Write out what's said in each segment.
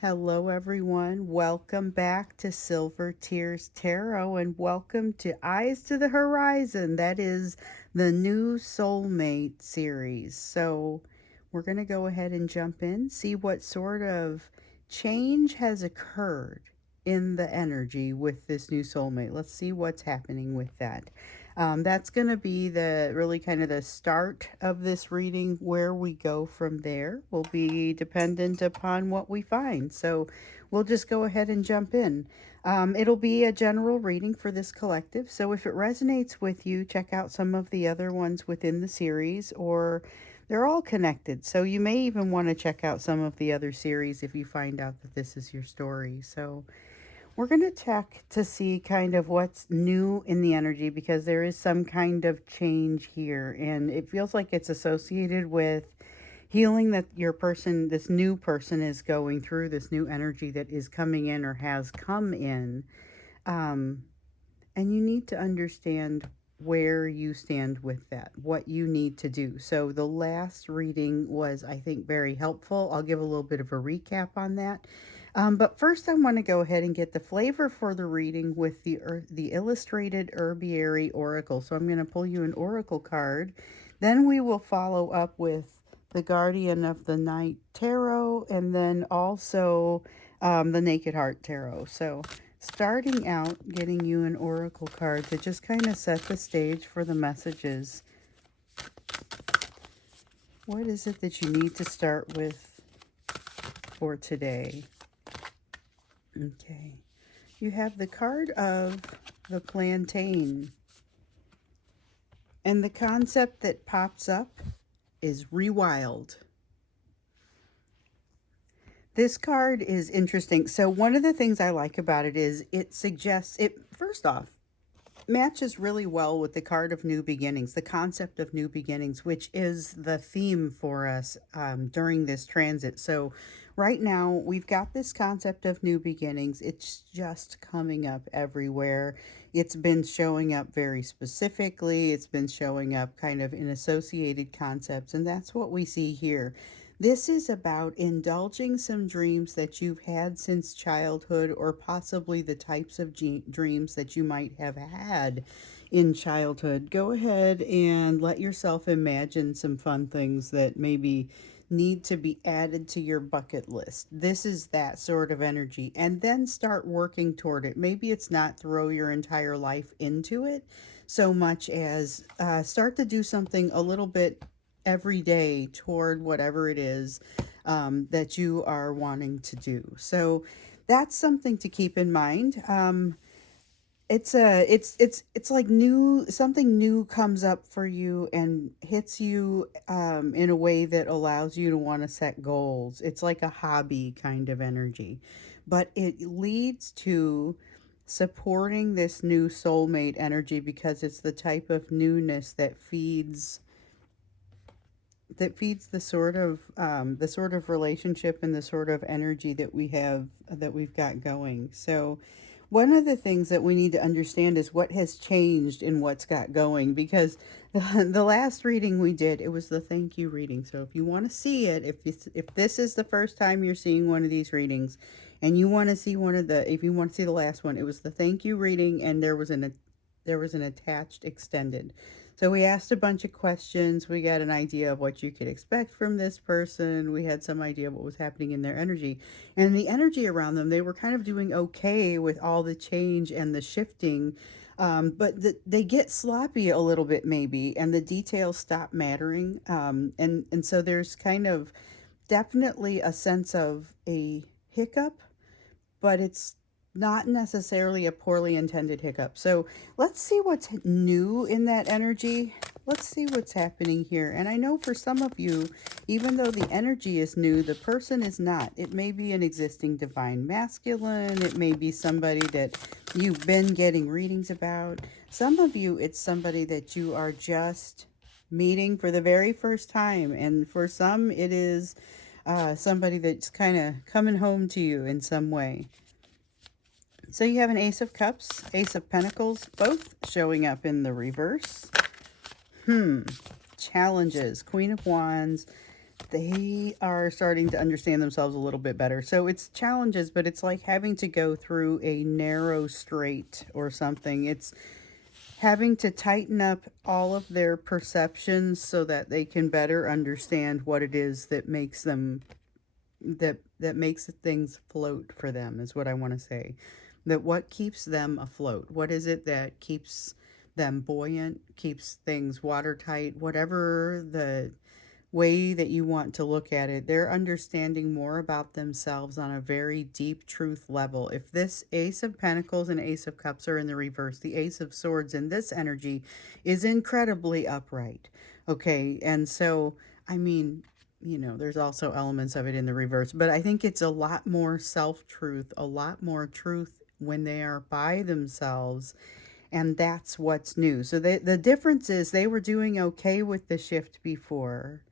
Hello, everyone. Welcome back to Silver Tears Tarot and welcome to Eyes to the Horizon. That is the new Soulmate series. So, we're going to go ahead and jump in, see what sort of change has occurred in the energy with this new soulmate. Let's see what's happening with that. That's going to be the really kind of the start of this reading. Where we go from there will be dependent upon what we find. So we'll just go ahead and jump in. It'll be a general reading for this collective. So if it resonates with you, check out some of the other ones within the series, or they're all connected. So you may even want to check out some of the other series if you find out that this is your story. So we're going to check to see kind of what's new in the energy because there is some kind of change here. And it feels like it's associated with healing that your person, this new person, is going through, this new energy that is coming in or has come in. Um, and you need to understand where you stand with that, what you need to do. So the last reading was, I think, very helpful. I'll give a little bit of a recap on that. But first, I want to go ahead and get the flavor for the reading with the Illustrated Herbiary Oracle. So I'm going to pull you an Oracle card. Then we will follow up with the Guardian of the Night Tarot, and then also the Naked Heart Tarot. So starting out, getting you an Oracle card to just kind of set the stage for the messages. What is it that you need to start with for today? Okay. You have the card of the plantain. And the concept that pops up is rewild. This card is interesting. So one of the things I like about it is it suggests, it first off, matches really well with the card of new beginnings, the concept of new beginnings, which is the theme for us during this transit. So right now we've got this concept of new beginnings. It's just coming up everywhere. It's been showing up very specifically. It's been showing up kind of in associated concepts, and that's what we see here. This is about indulging some dreams that you've had since childhood, or possibly the types of dreams that you might have had in childhood. Go ahead and let yourself imagine some fun things that maybe need to be added to your bucket list. This is that sort of energy. And then start working toward it. Maybe it's not throw your entire life into it so much as start to do something a little bit every day toward whatever it is that you are wanting to do. So that's something to keep in mind. It's like new, something new comes up for you and hits you in a way that allows you to want to set goals. It's like a hobby kind of energy, but it leads to supporting this new soulmate energy because it's the type of newness that feeds the sort of relationship and the sort of energy that we've got going. So one of the things that we need to understand is what has changed in what's got going, because the last reading we did, it was the thank you reading. So if you want to see it, if this is the first time you're seeing one of these readings and you want to see if you want to see the last one, it was the thank you reading, and there was an attached extended. So we asked a bunch of questions. We got an idea of what you could expect from this person. We had some idea of what was happening in their energy. And the energy around them, they were kind of doing okay with all the change and the shifting. But they get sloppy a little bit maybe, and the details stop mattering. And so there's kind of definitely a sense of a hiccup, but it's not necessarily a poorly intended hiccup. So let's see what's new in that energy. Let's see what's happening here. And I know for some of you, even though the energy is new, the person is not. It may be an existing divine masculine. It may be somebody that you've been getting readings about. Some of you, it's somebody that you are just meeting for the very first time. And for some, it is somebody that's kind of coming home to you in some way. So you have an Ace of Cups, Ace of Pentacles, both showing up in the reverse. Challenges, Queen of Wands, they are starting to understand themselves a little bit better. So it's challenges, but it's like having to go through a narrow straight or something. It's having to tighten up all of their perceptions so that they can better understand what it is that makes them that makes things float for them, is what I want to say. That what keeps them afloat? What is it that keeps them buoyant, keeps things watertight, whatever the way that you want to look at it. They're understanding more about themselves on a very deep truth level. If this Ace of Pentacles and Ace of Cups are in the reverse, the Ace of Swords in this energy is incredibly upright. Okay, and so, I mean, there's also elements of it in the reverse, but I think it's a lot more self-truth, a lot more truth when they are by themselves, and that's what's new. So the difference is they were doing okay with the shift before,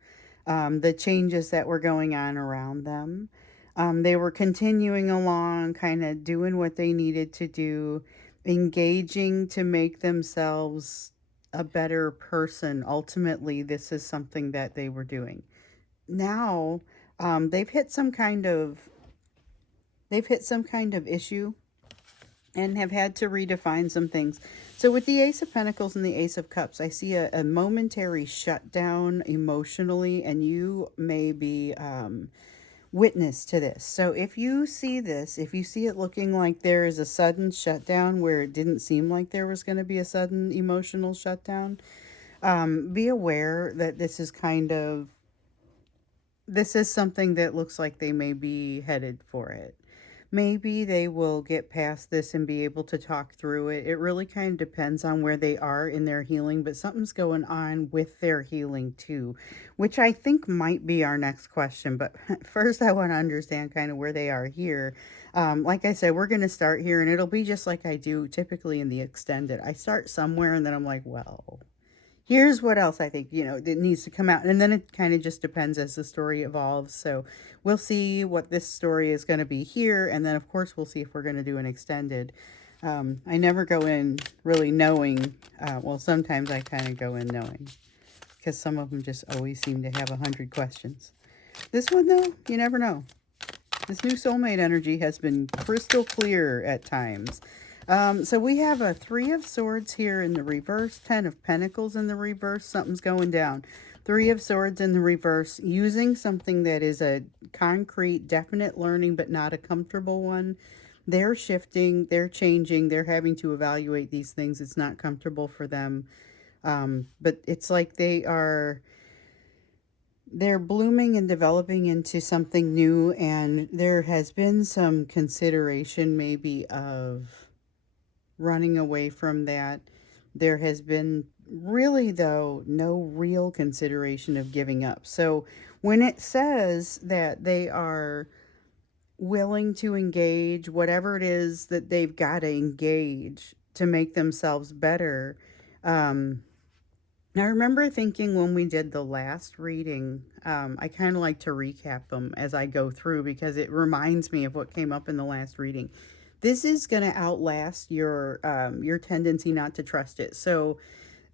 the changes that were going on around them. They were continuing along, kind of doing what they needed to do, engaging to make themselves a better person. Ultimately, this is something that they were doing. Now, they've hit some kind of issue and have had to redefine some things. So with the Ace of Pentacles and the Ace of Cups, I see a momentary shutdown emotionally, and you may be witness to this. So if you see this, if you see it looking like there is a sudden shutdown where it didn't seem like there was going to be a sudden emotional shutdown, be aware that this is something that looks like they may be headed for it. Maybe they will get past this and be able to talk through it. It really kind of depends on where they are in their healing, but something's going on with their healing too, which I think might be our next question. But first, I want to understand kind of where they are here. Like I said, we're going to start here, and it'll be just like I do typically in the extended. I start somewhere, and then I'm like, well, here's what else I think, that needs to come out. And then it kind of just depends as the story evolves. So we'll see what this story is going to be here. And then, of course, we'll see if we're going to do an extended. I never go in really knowing. Well, sometimes I kind of go in knowing, because some of them just always seem to have 100 questions. This one, though, you never know. This new soulmate energy has been crystal clear at times. So we have a 3 of Swords here in the reverse, 10 of Pentacles in the reverse. Something's going down. 3 of Swords in the reverse, using something that is a concrete, definite learning, but not a comfortable one. They're shifting, they're changing, they're having to evaluate these things. It's not comfortable for them. But it's like they're blooming and developing into something new, and there has been some consideration maybe of running away from that. There has been really, though, no real consideration of giving up. So when it says that they are willing to engage, whatever it is that they've got to engage to make themselves better, I remember thinking when we did the last reading, I kind of like to recap them as I go through, because it reminds me of what came up in the last reading. This is going to outlast your tendency not to trust it. So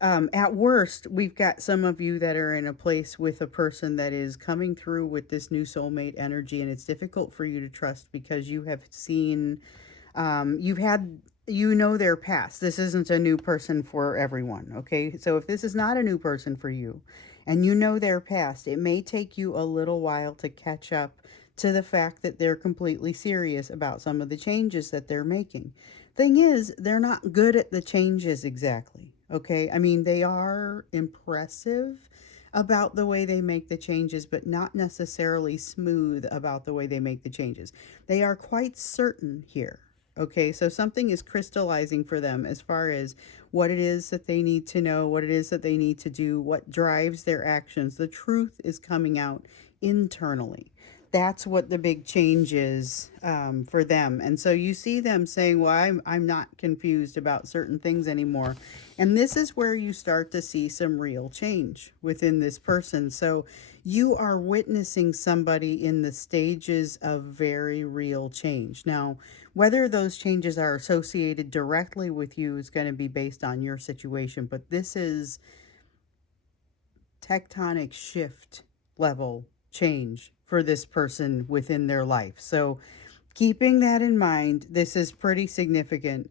at worst, we've got some of you that are in a place with a person that is coming through with this new soulmate energy, and it's difficult for you to trust because you have seen, their past. This isn't a new person for everyone, okay? So if this is not a new person for you and you know their past, it may take you a little while to catch up to the fact that they're completely serious about some of the changes that they're making. Thing is, they're not good at the changes exactly, okay? I mean, they are impressive about the way they make the changes, but not necessarily smooth about the way they make the changes. They are quite certain here. Okay, so something is crystallizing for them as far as what it is that they need to know, what it is that they need to do, what drives their actions. The truth is coming out internally. That's what the big change is for them. And so you see them saying, well, I'm not confused about certain things anymore. And this is where you start to see some real change within this person. So you are witnessing somebody in the stages of very real change. Now, whether those changes are associated directly with you is going to be based on your situation, but this is tectonic shift level change for this person within their life. So keeping that in mind, this is pretty significant.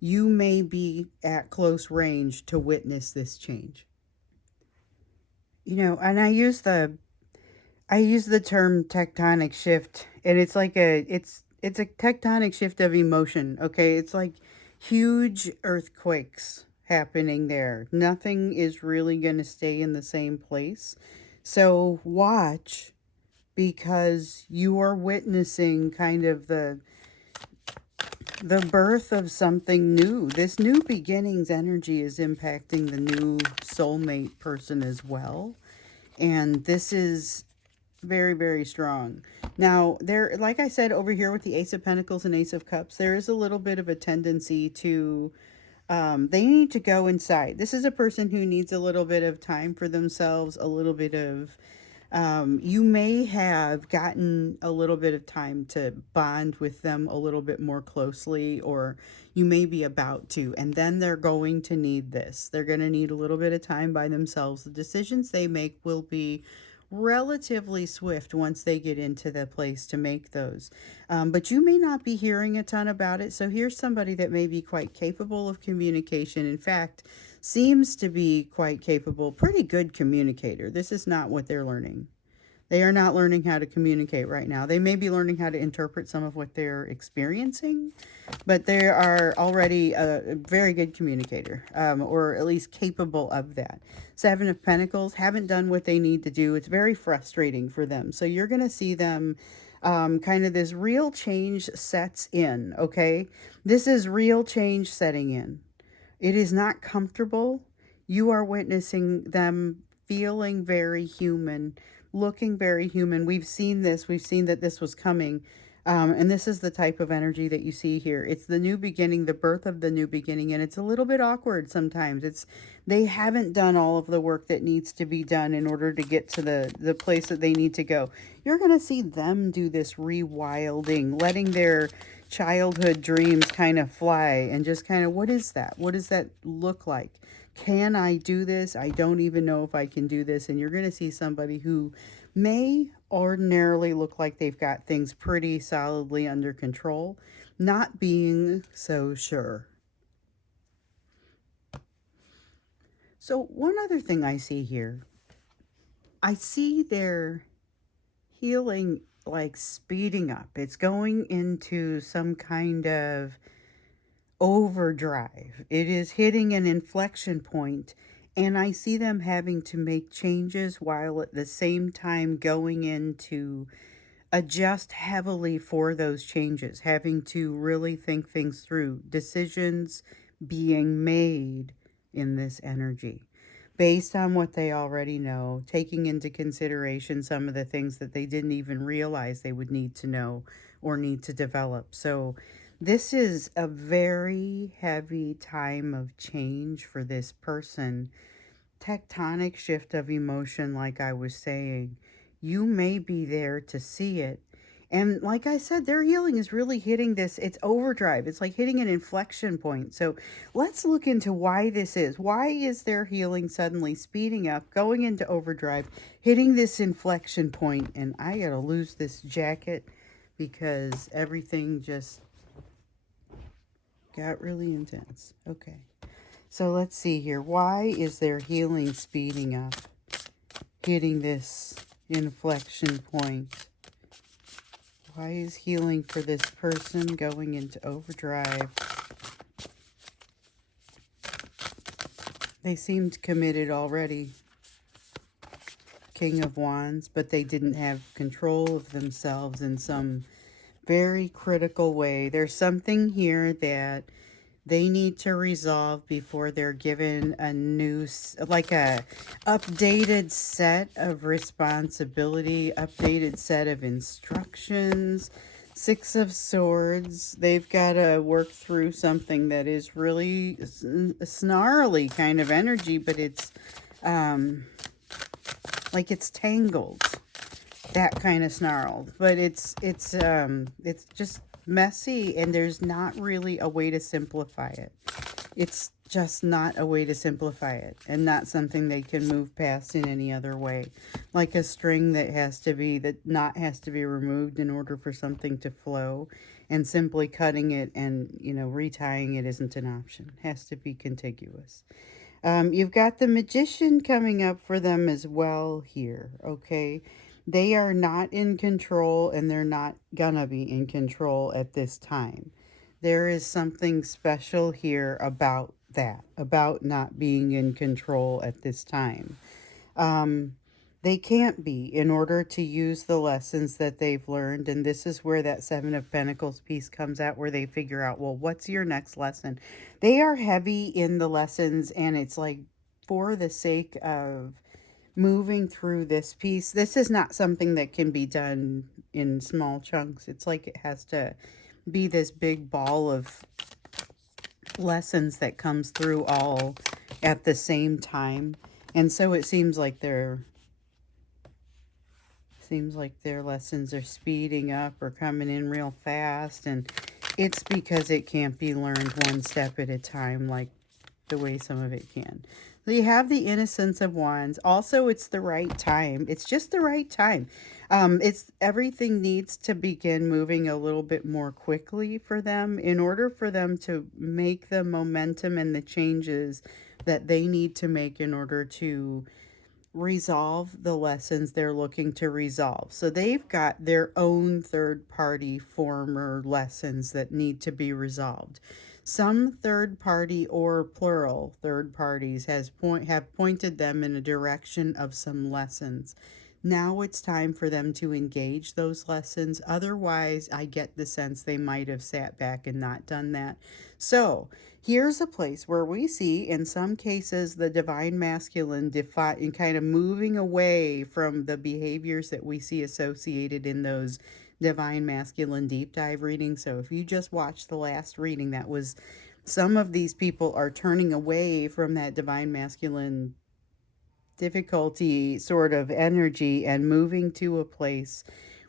You may be at close range to witness this change. You know, and I use the term tectonic shift, and it's like it's a tectonic shift of emotion, okay? It's like huge earthquakes happening there. Nothing is really going to stay in the same place. So watch, because you are witnessing kind of the birth of something new. This new beginnings energy is impacting the new soulmate person as well. And this is very, very strong. Now, there, like I said, over here with the Ace of Pentacles and Ace of Cups, there is a little bit of a tendency to, they need to go inside. This is a person who needs a little bit of time for themselves, a little bit of, you may have gotten a little bit of time to bond with them a little bit more closely, or you may be about to, and then they're going to need this. They're going to need a little bit of time by themselves. The decisions they make will be relatively swift once they get into the place to make those. But you may not be hearing a ton about it. So here's somebody that may be quite capable of communication. In fact, seems to be quite capable, pretty good communicator. This is not what they're learning. They are not learning how to communicate right now. They may be learning how to interpret some of what they're experiencing, but they are already a very good communicator, or at least capable of that. Seven of Pentacles, haven't done what they need to do. It's very frustrating for them. So you're going to see them, kind of this real change sets in, okay? This is real change setting in. It is not comfortable. You are witnessing them feeling very human, looking very human. We've seen this. We've seen that this was coming. And this is the type of energy that you see here. It's the new beginning, the birth of the new beginning. And it's a little bit awkward sometimes. They haven't done all of the work that needs to be done in order to get to the place that they need to go. You're going to see them do this rewilding, letting their childhood dreams kind of fly, and just kind of, what is that? What does that look like? Can I do this? I don't even know if I can do this. And you're going to see somebody who may ordinarily look like they've got things pretty solidly under control, not being so sure. So one other thing I see here, I see their healing like speeding up. It's going into some kind of overdrive. It is hitting an inflection point, and I see them having to make changes while at the same time going into adjust heavily for those changes, having to really think things through, decisions being made in this energy based on what they already know, taking into consideration some of the things that they didn't even realize they would need to know or need to develop. So this is a very heavy time of change for this person. Tectonic shift of emotion, like I was saying. You may be there to see it. And like I said, their healing is really hitting this. It's overdrive. It's like hitting an inflection point. So let's look into why this is. Why is their healing suddenly speeding up, going into overdrive, hitting this inflection point? And I got to lose this jacket because everything just got really intense. Okay. So let's see here. Why is their healing speeding up, hitting this inflection point? Why is healing for this person going into overdrive? They seemed committed already. King of Wands, but they didn't have control of themselves in some very critical way. There's something here that they need to resolve before they're given a new, like a updated set of responsibility, updated set of instructions. Six of Swords. They've got to work through something that is really snarly kind of energy, but it's like it's tangled. That kind of snarled, but it's just messy, and there's not really a way to simplify it. It's just not a way to simplify it, and not something they can move past in any other way. Like a string that that knot has to be removed in order for something to flow, and simply cutting it and, retying it isn't an option. It has to be contiguous. You've got the magician coming up for them as well here, okay? They are not in control, and they're not gonna be in control at this time. There is something special here about that, about not being in control at this time. Um, they can't be in order to use the lessons that they've learned. And this is where that Seven of Pentacles piece comes out, where they figure out, well, what's your next lesson? They are heavy in the lessons, and it's like for the sake of moving through this piece. This is not something that can be done in small chunks. It's like it has to be this big ball of lessons that comes through all at the same time. And so it seems like their lessons are speeding up or coming in real fast, and it's because it can't be learned one step at a time like the way some of it can. So you have the Innocence of Wands. Also, it's the right time. It's just the right time. It's everything needs to begin moving a little bit more quickly for them in order for them to make the momentum and the changes that they need to make in order to resolve the lessons they're looking to resolve. So they've got their own third party former lessons that need to be resolved. Some third party or plural third parties have pointed them in a direction of some lessons. Now it's time for them to engage those lessons. Otherwise, I get the sense they might have sat back and not done that. So, here's a place where we see, in some cases, the divine masculine and kind of moving away from the behaviors that we see associated in those divine masculine deep dive readings. So if you just watched the last reading, that was some of these people are turning away from that divine masculine difficulty sort of energy and moving to a place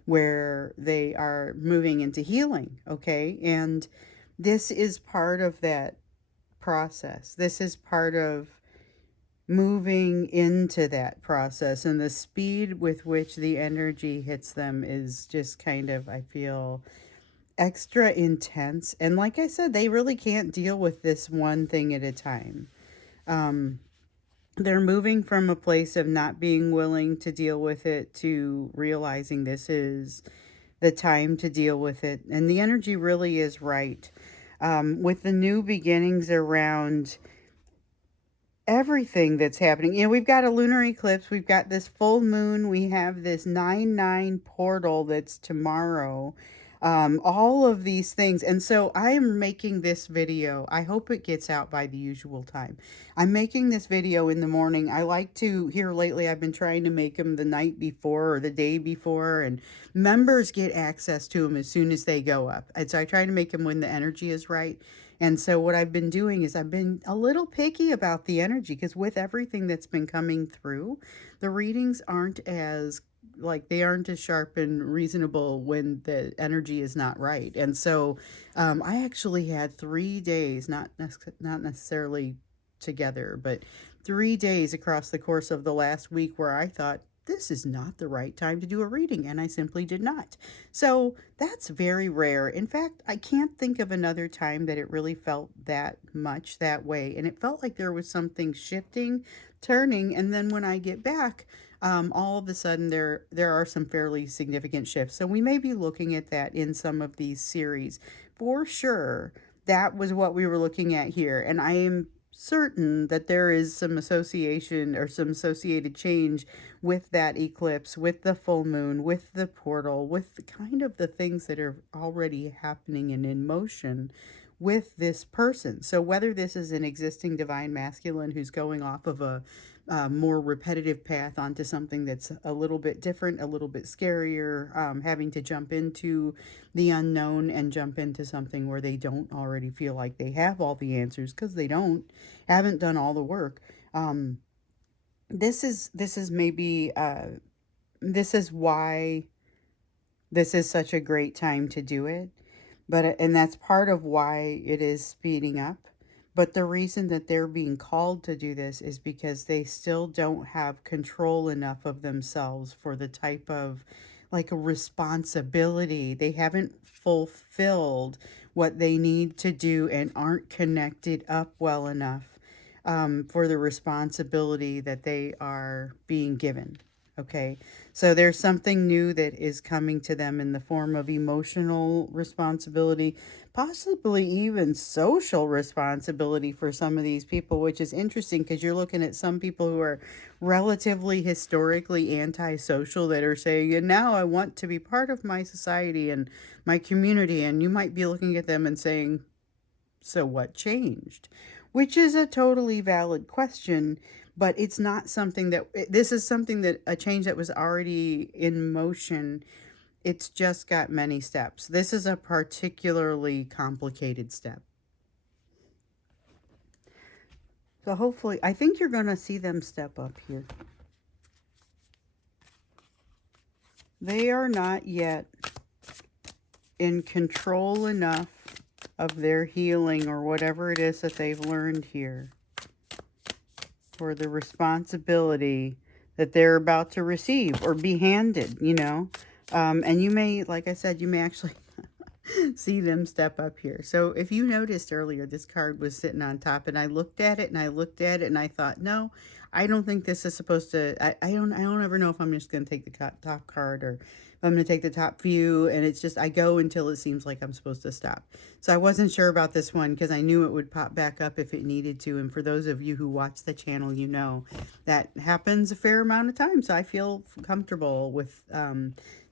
where they are moving into healing, okay? And this is part of that process. This is part of moving into that process, and the speed with which the energy hits them is just kind of, I feel, extra intense. And like I said, they really can't deal with this one thing at a time. They're moving from a place of not being willing to deal with it to realizing this is the time to deal with it. And the energy really is right. With the new beginnings around everything that's happening. We've got a lunar eclipse, we've got this full moon, we have this 9/9 portal that's tomorrow. All of these things. And so I am making this video. I hope it gets out by the usual time. I'm making this video in the morning. I like to, here lately, I've been trying to make them the night before or the day before, and members get access to them as soon as they go up. And so I try to make them when the energy is right. And so what I've been doing is I've been a little picky about the energy, because with everything that's been coming through, the readings aren't as they aren't as sharp and reasonable when the energy is not right. And so I actually had 3 days, not necessarily together, but 3 days across the course of the last week where I thought, this is not the right time to do a reading, and I simply did not. So that's very rare. In fact, I can't think of another time that it really felt that much that way. And it felt like there was something shifting, turning, and then when I get back, all of a sudden there are some fairly significant shifts. So we may be looking at that in some of these series. For sure, that was what we were looking at here. And I am certain that there is some association or some associated change with that eclipse, with the full moon, with the portal, with the kind of the things that are already happening and in motion with this person. So whether this is an existing divine masculine who's going off of a more repetitive path onto something that's a little bit different, a little bit scarier, having to jump into the unknown and jump into something where they don't already feel like they have all the answers, because they haven't done all the work. This is maybe this is why this is such a great time to do it. And that's part of why it is speeding up, But the reason that they're being called to do this is because they still don't have control enough of themselves for the type of like a responsibility. They haven't fulfilled what they need to do and aren't connected up well enough for the responsibility that they are being given. Okay, so there's something new that is coming to them in the form of emotional responsibility, possibly even social responsibility for some of these people, which is interesting because you're looking at some people who are relatively historically antisocial that are saying, and now I want to be part of my society and my community. And you might be looking at them and saying, so what changed? Which is a totally valid question, but it's not something that this is something that a change that was already in motion. It's just got many steps. This is a particularly complicated step. So hopefully, I think you're going to see them step up here. They are not yet in control enough of their healing or whatever it is that they've learned here for the responsibility that they're about to receive or be handed, you know. And you may, like I said, you may actually see them step up here. So if you noticed earlier, this card was sitting on top, and I looked at it and I looked at it and I thought, no, I don't think this is supposed to, I don't ever know if I'm just going to take the top card or if I'm going to take the top few. And it's just, I go until it seems like I'm supposed to stop. So I wasn't sure about this one because I knew it would pop back up if it needed to. And for those of you who watch the channel, you know that happens a fair amount of times. So I feel comfortable with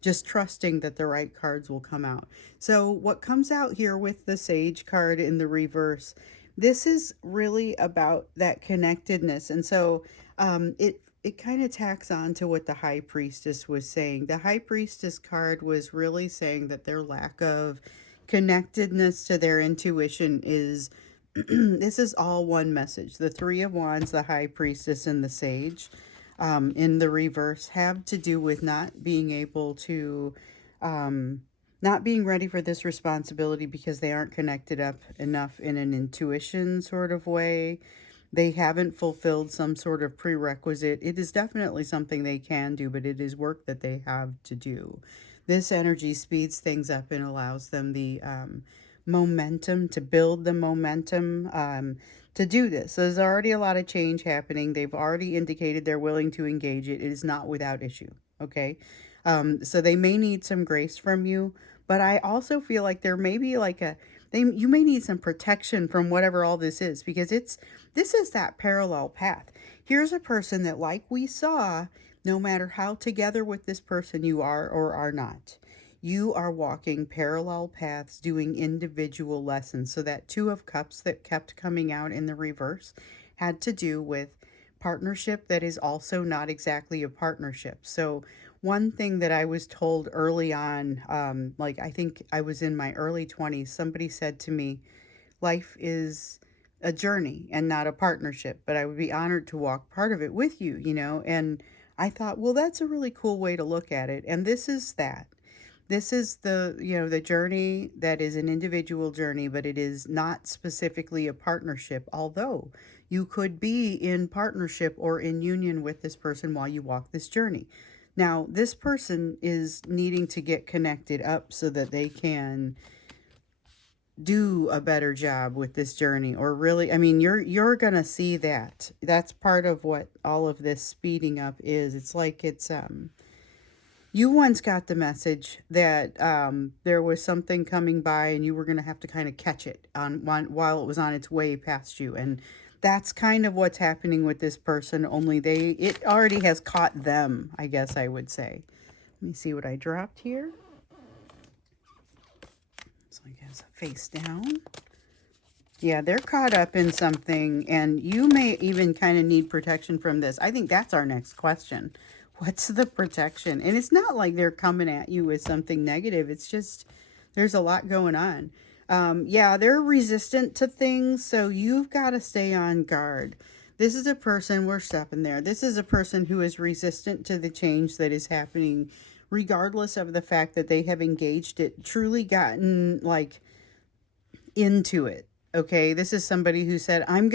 just trusting that the right cards will come out. So what comes out here with the Sage card in the reverse, this is really about that connectedness. And so it kind of tacks on to what the High Priestess was saying. The High Priestess card was really saying that their lack of connectedness to their intuition is this is all one message. The Three of Wands, the High Priestess, and the Sage in the reverse have to do with not being able to not being ready for this responsibility because they aren't connected up enough in an intuition sort of way. They haven't fulfilled some sort of prerequisite. It is definitely something they can do, but it is work that they have to do. This energy speeds things up and allows them the momentum to build the momentum to do this. So there's already a lot of change happening. They've already indicated they're willing to engage it. It is not without issue. Okay. So they may need some grace from you, but I also feel like there may be like you may need some protection from whatever all this is, because this is that parallel path. Here's a person that, like we saw, no matter how together with this person you are or are not, you are walking parallel paths, doing individual lessons. So that Two of Cups that kept coming out in the reverse had to do with partnership that is also not exactly a partnership. So one thing that I was told early on, like I think I was in my early 20s, somebody said to me, life is a journey and not a partnership, but I would be honored to walk part of it with you, you know? And I thought, well, that's a really cool way to look at it. And this is that. This is the, you know, the journey that is an individual journey, but it is not specifically a partnership, although you could be in partnership or in union with this person while you walk this journey. Now, this person is needing to get connected up so that they can do a better job with this journey, or really, I mean, you're going to see that. That's part of what all of this speeding up is. It's like you once got the message that there was something coming by and you were going to have to kind of catch it while it was on its way past you. And that's kind of what's happening with this person, only it already has caught them, I guess I would say. Let me see what I dropped here. So I guess face down. Yeah, they're caught up in something, and you may even kind of need protection from this. I think that's our next question. What's the protection? And it's not like they're coming at you with something negative. It's just there's a lot going on. Yeah, they're resistant to things, so you've got to stay on guard. This is a person, we're stepping there. This is a person who is resistant to the change that is happening, regardless of the fact that they have engaged it, truly gotten like into it. Okay, this is somebody who said, I'm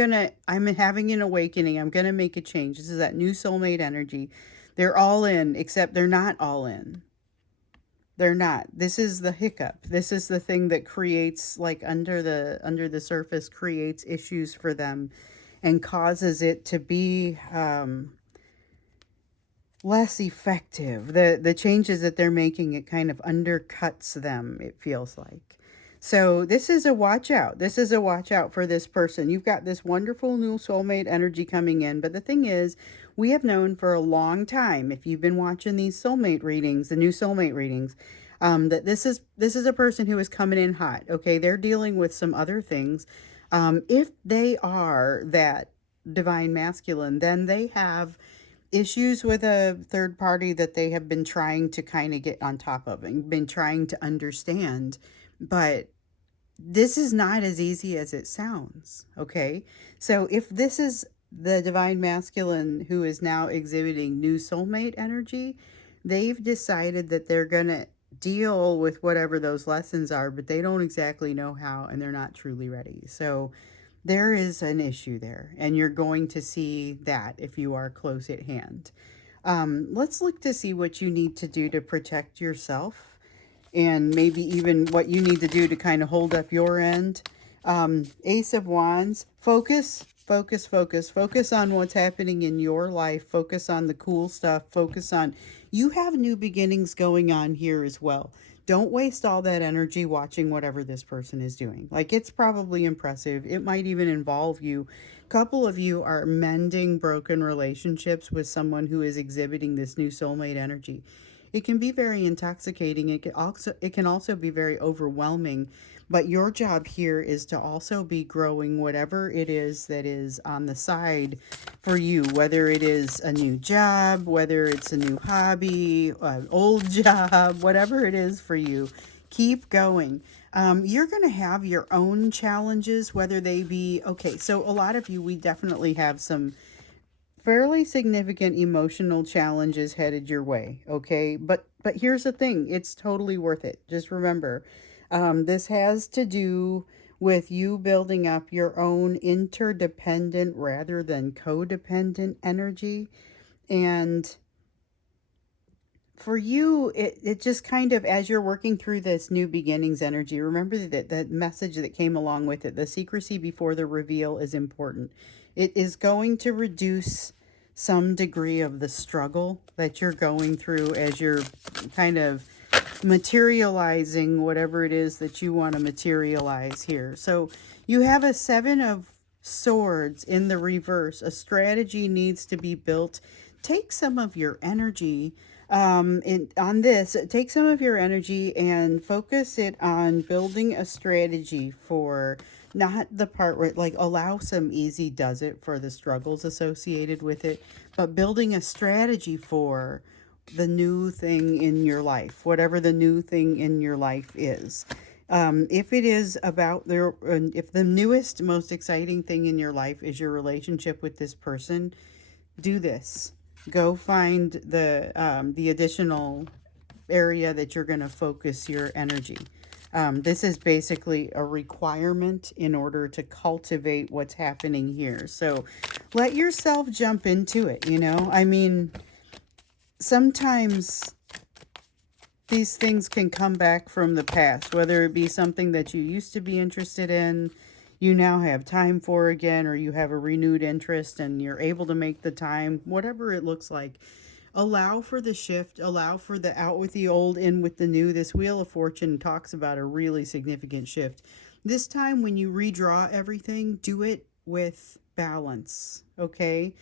having an awakening. I'm gonna make a change. This is that new soulmate energy. They're all in, except they're not all in. They're not. This is the hiccup. This is the thing that creates, like, under the surface, creates issues for them and causes it to be less effective. The changes that they're making, it kind of undercuts them, it feels like. So this is a watch out. This is a watch out for this person. You've got this wonderful new soulmate energy coming in, but the thing is, we have known for a long time, if you've been watching these soulmate readings, the new soulmate readings, that this is a person who is coming in hot. Okay, they're dealing with some other things. If they are that divine masculine, then they have issues with a third party that they have been trying to kind of get on top of and been trying to understand. But this is not as easy as it sounds. Okay. So if this is the divine masculine who is now exhibiting new soulmate energy, they've decided that they're going to deal with whatever those lessons are, but they don't exactly know how, and they're not truly ready. So there is an issue there, and you're going to see that if you are close at hand. Let's look to see what you need to do to protect yourself, and maybe even what you need to do to kind of hold up your end. Ace of Wands, focus, focus, focus, focus on what's happening in your life. Focus on the cool stuff. Focus on, you have new beginnings going on here as well. Don't waste all that energy watching whatever this person is doing. Like, it's probably impressive. It might even involve you. A couple of you are mending broken relationships with someone who is exhibiting this new soulmate energy. It can be very intoxicating. It can also be very overwhelming. But your job here is to also be growing whatever it is that is on the side for you, whether it is a new job, whether it's a new hobby, an old job, whatever it is for you. Keep going. You're going to have your own challenges, whether they be, okay, so a lot of you, we definitely have some fairly significant emotional challenges headed your way. Okay, but here's the thing, it's totally worth it. Just remember, this has to do with you building up your own interdependent rather than codependent energy. And for you, it just kind of, as you're working through this new beginnings energy, remember that message that came along with it. The secrecy before the reveal is important. It is going to reduce some degree of the struggle that you're going through as you're kind of materializing whatever it is that you want to materialize here. So you have a Seven of Swords in the reverse. A strategy needs to be built. Take some of your energy on this. Take some of your energy and focus it on building a strategy for, not the part where, like, allow some easy does it for the struggles associated with it, but building a strategy for the new thing in your life, whatever the new thing in your life is. If it is about if the newest, most exciting thing in your life is your relationship with this person, do this. Go find the additional area that you're going to focus your energy. This is basically a requirement in order to cultivate what's happening here. So let yourself jump into it, you know? I mean, sometimes these things can come back from the past, whether it be something that you used to be interested in, you now have time for again, or you have a renewed interest and you're able to make the time, whatever it looks like. Allow for the shift, allow for the out with the old, in with the new. This Wheel of Fortune talks about a really significant shift. This time when you redraw everything, do it with balance, okay?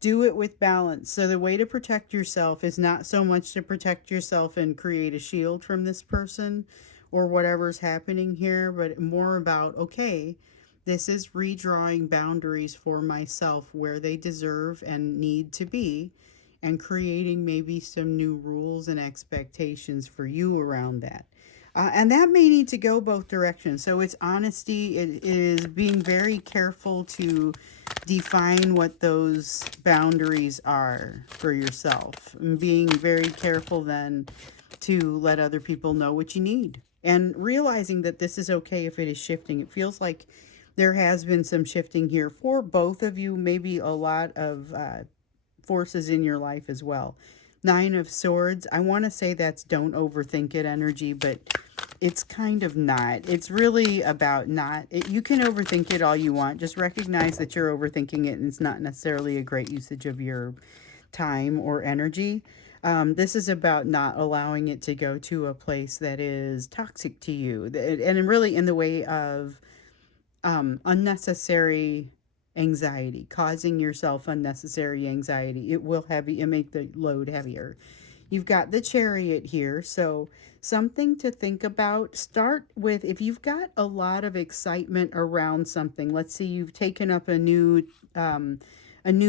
Do it with balance. So the way to protect yourself is not so much to protect yourself and create a shield from this person or whatever's happening here, but more about, okay, this is redrawing boundaries for myself where they deserve and need to be, and creating maybe some new rules and expectations for you around that. And that may need to go both directions. So it's honesty. It is being very careful to define what those boundaries are for yourself. And being very careful then to let other people know what you need. And realizing that this is okay if it is shifting. It feels like there has been some shifting here for both of you, maybe a lot of forces in your life as well. Nine of Swords, I want to say that's don't overthink it energy, but it's kind of not. It's really about not. You can overthink it all you want. Just recognize that you're overthinking it and it's not necessarily a great usage of your time or energy. This is about not allowing it to go to a place that is toxic to you. And really in the way of unnecessary anxiety, causing yourself unnecessary anxiety. It make the load heavier. You've got the Chariot here, so something to think about. Start with, if you've got a lot of excitement around something. Let's say you've taken up a new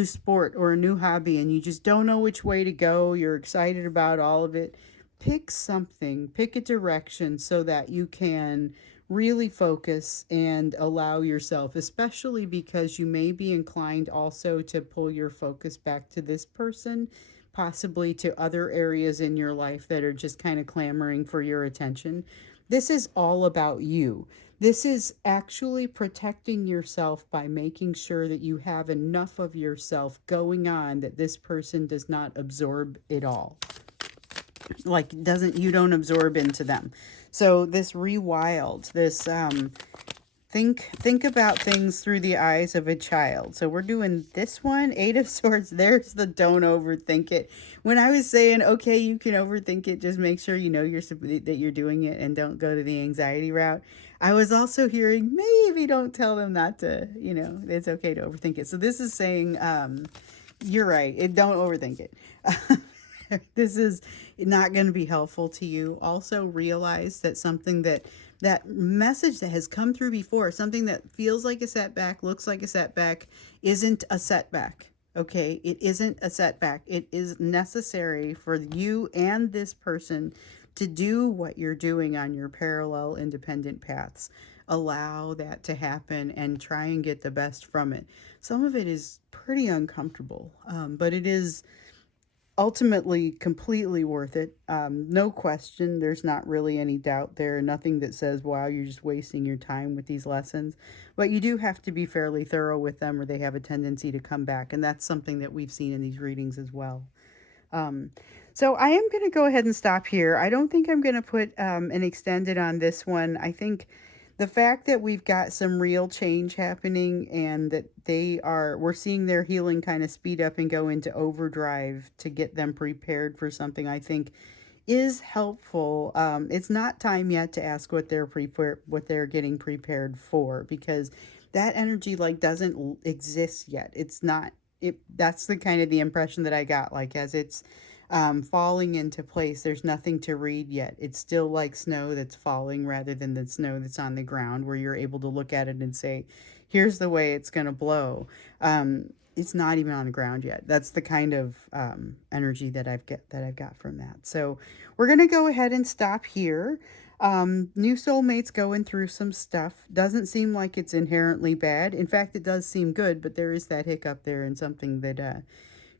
sport or a new hobby and you just don't know which way to go. You're excited about all of it. Pick something, pick a direction so that you can really focus and allow yourself, especially because you may be inclined also to pull your focus back to this person, possibly to other areas in your life that are just kind of clamoring for your attention. This is all about you. This is actually protecting yourself by making sure that you have enough of yourself going on that this person does not absorb it all. Like doesn't you don't absorb into them. So this rewild, this think about things through the eyes of a child. So we're doing this one, Eight of Swords. There's the don't overthink it. When I was saying, okay, you can overthink it, just make sure you know that you're doing it and don't go to the anxiety route. I was also hearing, maybe don't tell them not to, it's okay to overthink it. So this is saying, you're right. Don't overthink it. This is not going to be helpful to you. Also realize that that message that has come through before, something that feels like a setback, looks like a setback, isn't a setback. Okay, it isn't a setback. It is necessary for you and this person to do what you're doing on your parallel independent paths. Allow that to happen and try and get the best from it. Some of it is pretty uncomfortable, but it is ultimately completely worth it. No question. There's not really any doubt there. Nothing that says, wow, you're just wasting your time with these lessons. But you do have to be fairly thorough with them or they have a tendency to come back. And that's something that we've seen in these readings as well. So I am going to go ahead and stop here. I don't think I'm going to put an extended on this one. I think the fact that we've got some real change happening and that we're seeing their healing kind of speed up and go into overdrive to get them prepared for something, I think is helpful. It's not time yet to ask what they're getting prepared for, because that energy doesn't exist yet. It's not it. That's the kind of the impression that I got, as it's falling into place. There's nothing to read yet. It's still like snow that's falling rather than the snow that's on the ground where you're able to look at it and say, here's the way it's going to blow. It's not even on the ground yet. That's the kind of energy that I've got from that. So we're going to go ahead and stop here. New soulmates going through some stuff. Doesn't seem like it's inherently bad. In fact, it does seem good, but there is that hiccup there and something that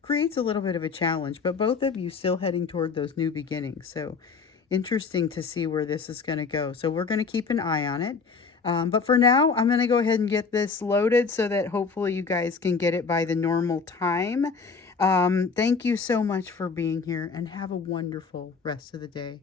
creates a little bit of a challenge. But both of you still heading toward those new beginnings. So interesting to see where this is going to go. So we're going to keep an eye on it. But for now, I'm going to go ahead and get this loaded so that hopefully you guys can get it by the normal time. Thank you so much for being here and have a wonderful rest of the day.